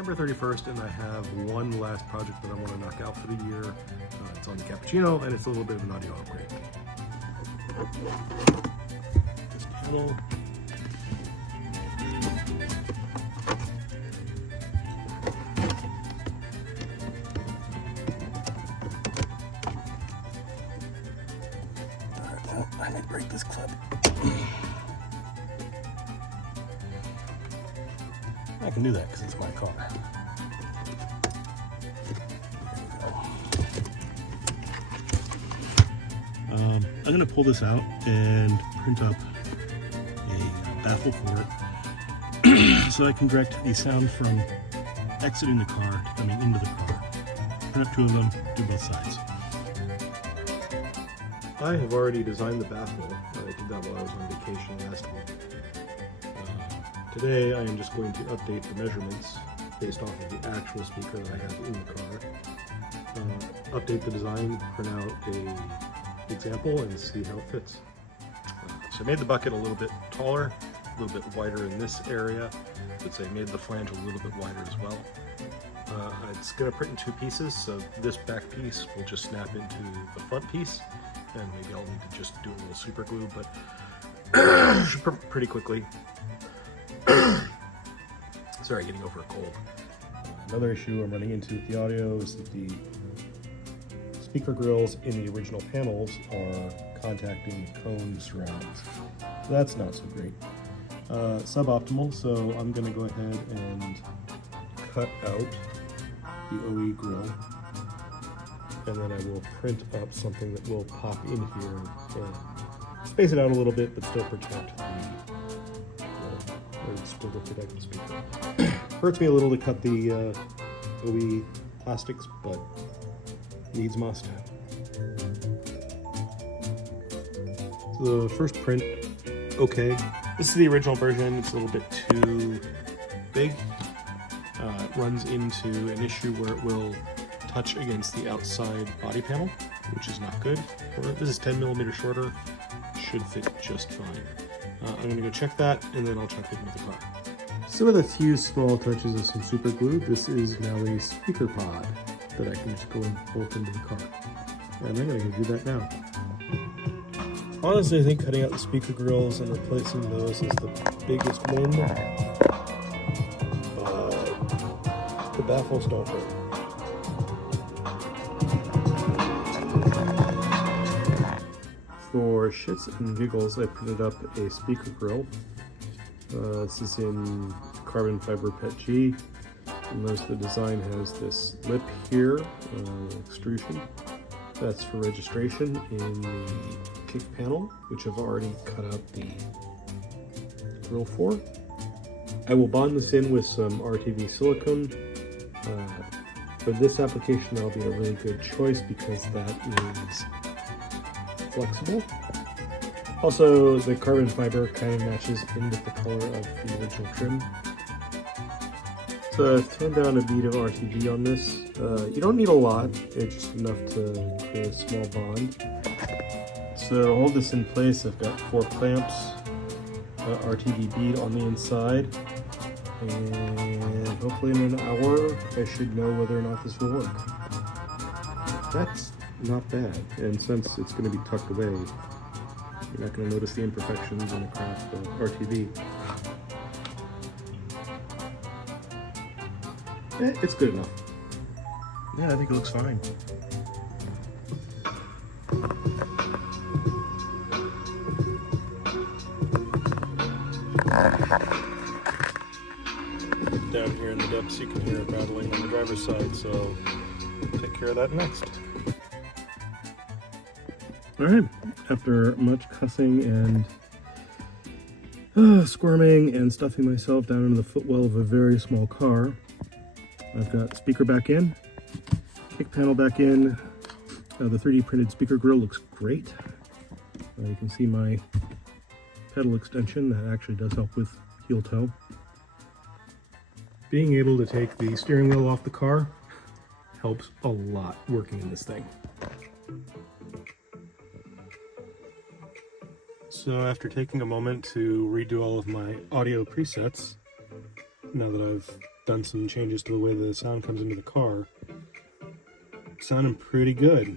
December 31st, and I have one last project that I want to knock out for the year. It's on the Cappuccino, and it's a little bit of an audio upgrade. This panel. I may break this clip. I can do that because it's my car. I'm going to pull this out and print up a baffle for it so I can direct the sound from exiting the car to coming into the car. Print up two of them, do both sides. I have already designed the baffle. I did that while I was on vacation last week. Today I am just going to update the measurements based off of the actual speaker that I have in the car. Update the design, print out a example, and see how it fits. So I made the bucket a little bit taller, a little bit wider in this area. I would say I made the flange a little bit wider as well. It's going to print in two pieces, so this back piece will just snap into the front piece, and maybe I'll need to just do a little super glue, but should print pretty quickly. Sorry, getting over a cold. Another issue I'm running into with the audio is that the speaker grills in the original panels are contacting cone surrounds. So that's not so great. Suboptimal, so I'm going to go ahead and cut out the OE grill, and then I will print up something that will pop in here and space it out a little bit, but still protect protect the speaker. Hurts me a little to cut the OE plastics, but needs must. So the first print, okay. This is the original version. It's a little bit too big. It runs into an issue where it will touch against the outside body panel, which is not good. This is 10 millimeters shorter. Should fit just fine. I'm going to go check that, and then I'll check it with the car. So with a few small touches of some super glue, this is now a speaker pod that I can just go and bolt into the car. And I'm going to go do that now. Honestly, I think cutting out the speaker grills and replacing those is the biggest win. The baffles don't hurt. For shits and giggles, I printed up a speaker grill. This is in carbon fiber PET G. And notice the design has this lip here, extrusion. That's for registration in the kick panel, which I've already cut out the grill for. I will bond this in with some RTV silicone. For this application, that'll be a really good choice because that is flexible. Also, the carbon fiber kind of matches in with the color of the original trim. So I've toned down a bead of RTV on this. You don't need a lot, it's just enough to create a small bond. So to hold this in place, I've got 4 clamps, RTV bead on the inside, and hopefully in an hour I should know whether or not this will work. That's not bad, and since it's going to be tucked away, you're not going to notice the imperfections in the craft of RTV. It's good enough. Yeah, I think it looks fine. Down here in the depths, you can hear it rattling on the driver's side, so we'll take care of that next. Alright, after much cussing and squirming and stuffing myself down into the footwell of a very small car, I've got speaker back in, kick panel back in. The 3D printed speaker grill looks great. You can see my pedal extension. That actually does help with heel toe. Being able to take the steering wheel off the car helps a lot working in this thing. So after taking a moment to redo all of my audio presets, now that I've done some changes to the way the sound comes into the car. It's sounding pretty good.